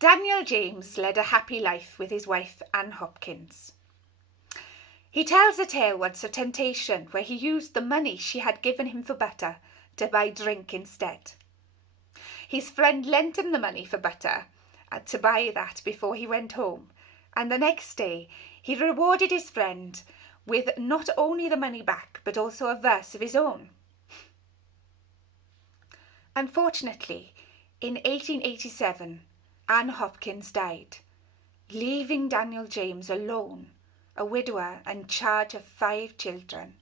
Daniel James led a happy life with his wife, Anne Hopkins. He tells a tale once of temptation where he used the money she had given him for butter to buy drink instead. His friend lent him the money for butter to buy that before he went home, and the next day he rewarded his friend with not only the money back but also a verse of his own. Unfortunately, in 1887, Anne Hopkins died, leaving Daniel James alone, a widower and charge of 5 children.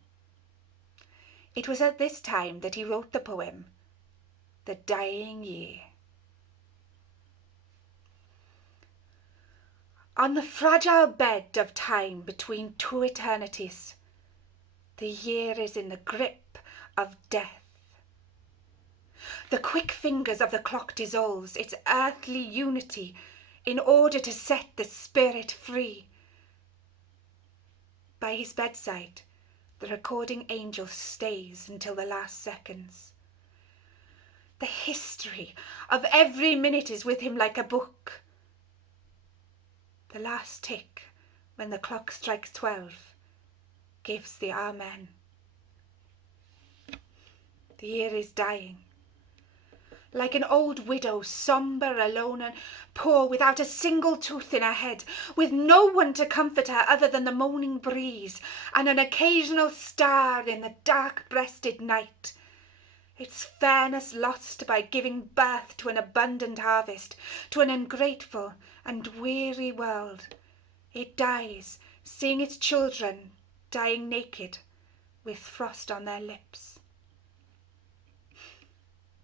It was at this time that he wrote the poem, The Dying Year. On the fragile bed of time between 2 eternities, the year is in the grip of death. The quick fingers of the clock dissolves its earthly unity in order to set the spirit free. By his bedside, the recording angel stays until the last seconds. The history of every minute is with him like a book. The last tick, when the clock strikes 12, gives the Amen. The year is dying. Like an old widow, sombre, alone and poor, without a single tooth in her head, with no one to comfort her other than the moaning breeze and an occasional star in the dark-breasted night. Its fairness lost by giving birth to an abundant harvest, to an ungrateful and weary world. It dies, seeing its children dying naked, with frost on their lips.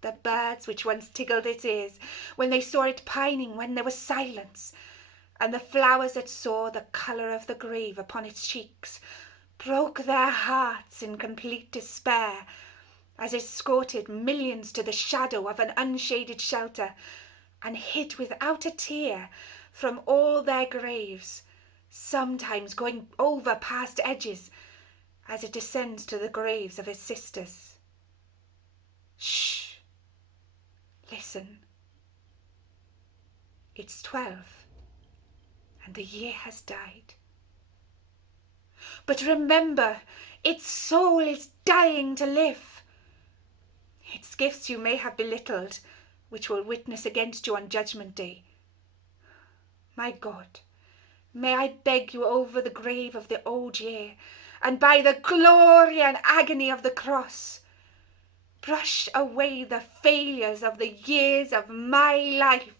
The birds which once tickled its ears when they saw it pining when there was silence, and the flowers that saw the colour of the grave upon its cheeks, broke their hearts in complete despair as it escorted millions to the shadow of an unshaded shelter and hid without a tear from all their graves, sometimes going over past edges as it descends to the graves of its sisters. Shh! Listen. It's 12, and the year has died. But remember, its soul is dying to live. Its gifts you may have belittled, which will witness against you on Judgment Day. My God, may I beg you over the grave of the old year, and by the glory and agony of the cross, brush away the failures of the years of my life